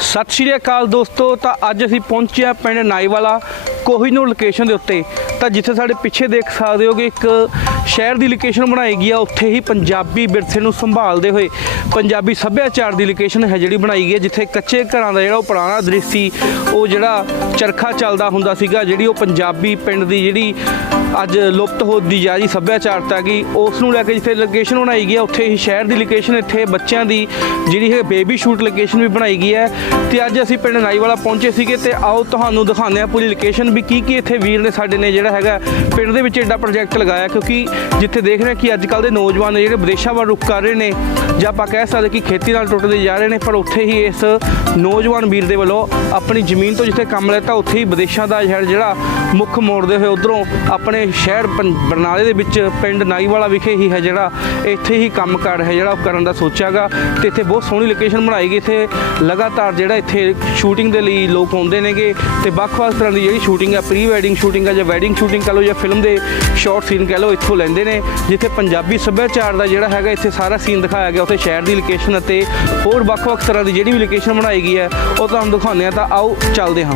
ਸਤਿ ਸ਼੍ਰੀ ਅਕਾਲ ਦੋਸਤੋ, ਤਾਂ ਅੱਜ ਅਸੀਂ ਪਹੁੰਚੇ ਹਾਂ ਪਿੰਡ ਨਾਈਵਾਲਾ, ਕੋਹੀਨੂਰ ਲੋਕੇਸ਼ਨ ਦੇ ਉੱਤੇ। ਤਾਂ ਜਿੱਥੇ ਸਾਡੇ ਪਿੱਛੇ ਦੇਖ ਸਕਦੇ ਹੋ ਕਿ ਇੱਕ ਸ਼ਹਿਰ ਦੀ ਲੋਕੇਸ਼ਨ ਬਣਾਈ ਗਈ ਆ, ਉੱਥੇ ਹੀ ਪੰਜਾਬੀ ਵਿਰਸੇ ਨੂੰ ਸੰਭਾਲਦੇ ਹੋਏ ਪੰਜਾਬੀ ਸੱਭਿਆਚਾਰ ਦੀ ਲੋਕੇਸ਼ਨ ਹੈ ਜਿਹੜੀ ਬਣਾਈ ਗਈ ਹੈ, ਜਿੱਥੇ ਕੱਚੇ ਘਰਾਂ ਦਾ ਜਿਹੜਾ ਉਹ ਪੁਰਾਣਾ ਦ੍ਰਿਸ਼ ਸੀ, ਉਹ ਜਿਹੜਾ ਚਰਖਾ ਚੱਲਦਾ ਹੁੰਦਾ ਸੀਗਾ, ਜਿਹੜੀ ਉਹ ਪੰਜਾਬੀ ਪਿੰਡ ਦੀ ਜਿਹੜੀ ਅੱਜ ਲੁਪਤ ਹੋਦੀ ਜਾ ਰਹੀ ਸੱਭਿਆਚਾਰਤਾ ਗਈ ਉਸ ਨੂੰ ਲੈ ਕੇ ਜਿੱਥੇ ਲੋਕੇਸ਼ਨ ਬਣਾਈ ਗਈ ਹੈ, ਉੱਥੇ ਹੀ ਸ਼ਹਿਰ ਦੀ ਲੋਕੇਸ਼ਨ ਇੱਥੇ ਬੱਚਿਆਂ ਦੀ ਜਿਹੜੀ ਹੈ ਬੇਬੀ ਸ਼ੂਟ ਲੋਕੇਸ਼ਨ ਵੀ ਬਣਾਈ ਗਈ ਹੈ। ਤੇ ਅੱਜ ਅਸੀਂ ਪਿੰਡ ਨਾਈਵਾਲਾ ਪਹੁੰਚੇ ਸੀਗੇ ਤੇ ਆਓ ਤੁਹਾਨੂੰ ਦਿਖਾਉਂਦੇ ਹਾਂ ਪੂਰੀ ਲੋਕੇਸ਼ਨ ਵੀ ਕੀ ਕੀ ਇੱਥੇ ਵੀਰ ਨੇ ਸਾਡੇ ਨੇ ਜਿਹੜਾ ਹੈਗਾ ਪਿੰਡ ਦੇ ਵਿੱਚ ਐਡਾ ਪ੍ਰੋਜੈਕਟ ਲਗਾਇਆ, ਕਿਉਂਕਿ ਜਿੱਥੇ ਦੇਖ ਰਹੇ ਕਿ ਅੱਜ ਕੱਲ ਦੇ ਨੌਜਵਾਨ ਜਿਹੜੇ ਵਿਦੇਸ਼ਾਂ ਵੱਲ ਰੁਖ ਕਰ ਰਹੇ ਨੇ ਜਾਂ ਆਪਾਂ ਕਹਿ ਸਕਦੇ ਕਿ ਖੇਤੀ ਨਾਲ ਟੁੱਟਦੇ ਜਾ ਰਹੇ ਨੇ, ਪਰ ਉੱਥੇ ਹੀ ਇਸ ਨੌਜਵਾਨ ਵੀਰ ਦੇ ਵੱਲੋਂ ਆਪਣੀ ਜ਼ਮੀਨ ਤੋਂ ਜਿੱਥੇ ਕੰਮ ਲੈਤਾ, ਉੱਥੇ ਹੀ ਵਿਦੇਸ਼ਾਂ ਦਾ ਸ਼ਹਿਰ ਜਿਹੜਾ ਮੁੱਖ ਮੋੜਦੇ ਹੋਏ ਉਧਰੋਂ ਆਪਣੇ ਸ਼ਹਿਰ ਪੰ- ਬਰਨਾਲੇ ਦੇ ਵਿੱਚ ਪਿੰਡ ਨਾਈਵਾਲਾ ਵਿਖੇ ਹੀ ਹੈ ਜਿਹੜਾ ਇੱਥੇ ਹੀ ਕੰਮ ਕਰ ਹੈ ਜਿਹੜਾ ਉਹ ਕਰਨ ਦਾ ਸੋਚਿਆਗਾ ਤੇ ਇੱਥੇ ਬਹੁਤ ਸੋਹਣੀ ਲੋਕੇਸ਼ਨ ਬਣਾਈ ਗਈ। ਇੱਥੇ ਲਗਾਤਾਰ ਜਿਹੜਾ ਇੱਥੇ ਸ਼ੂਟਿੰਗ ਦੇ ਲਈ ਲੋਕ ਆਉਂਦੇ ਨੇਗੇ ਤੇ ਵੱਖ-ਵੱਖ ਤਰ੍ਹਾਂ ਦੀ ਜਿਹੜੀ ਸ਼ੂਟਿੰਗ ਹੈ ਪ੍ਰੀ ਵੈਡਿੰਗ ਸ਼ੂਟਿੰਗ ਹੈ ਜਾਂ ਵੈਡਿੰਗ ਸ਼ੂਟਿੰਗ ਕਹ ਲਓ ਜਾਂ ਫਿਲਮ ਦੇ ਸ਼ਾਰਟ ਸੀਨ ਕਹ ਲਓ, ਇੱਥੋਂ ਲੈਂਦੇ ਨੇ, ਜਿੱਥੇ ਪੰਜਾਬੀ ਸੱਭਿਆਚਾਰ ਦਾ ਜਿਹੜਾ ਹੈਗਾ, ਇੱਥੇ ਸਾਰਾ ਸੀਨ ਦਿਖਾਇਆ ਗਿਆ। ਉੱਥੇ ਸ਼ਹਿਰ ਦੀ ਲੋਕੇਸ਼ਨ ਅਤੇ ਹੋਰ ਵੱਖ-ਵੱਖ ਤਰ੍ਹਾਂ ਦੀ ਜਿਹੜੀ ਵੀ ਲੋਕੇਸ਼ਨ ਬਣਾਈ ਗਈ ਹੈ, ਉਹ ਤੁਹਾਨੂੰ ਦਿਖਾਉਂਦੇ ਆ ਤਾਂ ਆਓ ਚੱਲਦੇ ਹਾਂ।